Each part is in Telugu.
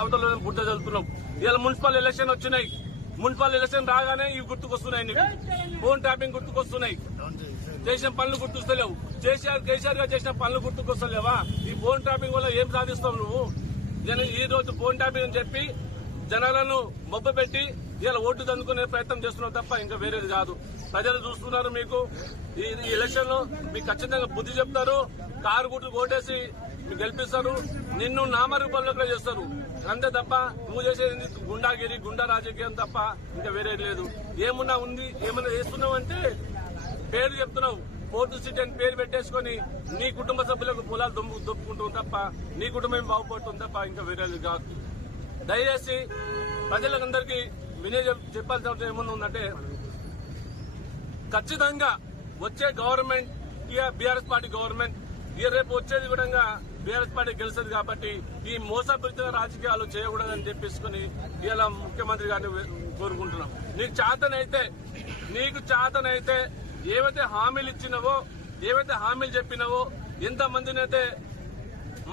అవతల బుద్ధ చదువుతున్నావు. ఇలా మున్సిపల్ ఎలక్షన్ వచ్చినాయి. మున్సిపల్ ఎలక్షన్ రాగానే ఇవి గుర్తుకొస్తున్నాయి. నీకు ఫోన్ ట్యాపింగ్ గుర్తుకొస్తున్నాయి. చేసిన పనులు గుర్తుస్తలేవు. కేసీఆర్ గా చేసిన పనులు గుర్తుకొస్తలేవా? ఈ ఫోన్ ట్యాపింగ్ వల్ల ఏం సాధిస్తావు నువ్వు? ఈ రోజు ఫోన్ ట్యాపింగ్ అని చెప్పి జనాలను మొబ్బ పెట్టి ఇలా ఓటు దందుకునే ప్రయత్నం చేస్తున్నావు తప్ప ఇంకా వేరేది కాదు. ప్రజలు చూస్తున్నారు. మీకు ఈ ఎలక్షన్ లో మీకు ఖచ్చితంగా బుద్ధి చెప్తారు. కారు గుర్తు ఓటేసి మీకు గెలిపిస్తారు. నిన్ను నామరూపంలో చేస్తారు. అంతే తప్ప నువ్వు చేసేది గుండాగిరి, గుండా రాజకీయం తప్ప ఇంకా వేరేది లేదు. ఏమన్నా ఉంది, ఏమన్నా చేస్తున్నావు అంటే పేరు చెప్తున్నావు. ఫోర్త్ సిటీ అని పేరు పెట్టేసుకుని నీ కుటుంబ సభ్యులకు పొలాలు దొప్పుకుంటావు తప్ప నీ కుటుంబం బాగుపడుతుంది తప్ప ఇంకా వేరేది కాదు. దయచేసి ప్రజలందరికీ చెప్పాల్సిన అవసరం ఏమన్నా ఉందంటే, ఖచ్చితంగా వచ్చే గవర్నమెంట్ బీఆర్ఎస్ పార్టీ గవర్నమెంట్ రేపు వచ్చేది కూడా బీఆర్ఎస్ పార్టీ గెలుస్తుంది కాబట్టి ఈ మోసపూరిత రాజకీయాలు చేయకూడదని చెప్పేసుకుని ఇలా ముఖ్యమంత్రి గారిని కోరుకుంటున్నాం. నీకు చేతనైతే ఏవైతే హామీలు ఇచ్చినవో, ఏవైతే హామీలు చెప్పినవో, ఎంతమందినైతే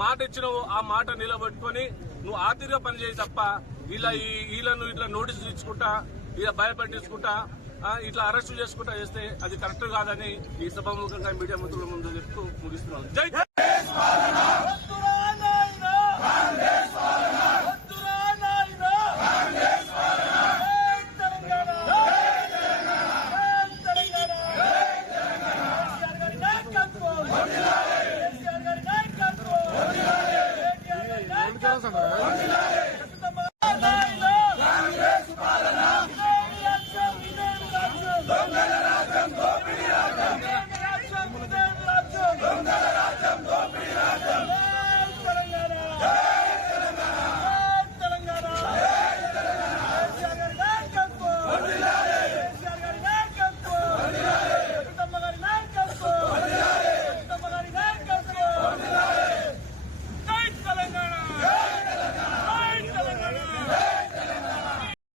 మాట ఇచ్చినవో ఆ మాట నిలబెట్టుకుని నువ్వు ఆర్థికంగా పనిచేయి తప్ప వీళ్ళను ఇట్లా నోటీసులు ఇచ్చుకుంటా, ఇలా భయపెట్టించుకుంటా, ఇట్లా అరెస్టు చేసుకుంటా చేస్తే అది కరెక్ట్ కాదని ఈ సభాముఖంగా మీడియా మిత్రుల ముందు చెప్తూ ముగిస్తున్నాను. జై Gracias.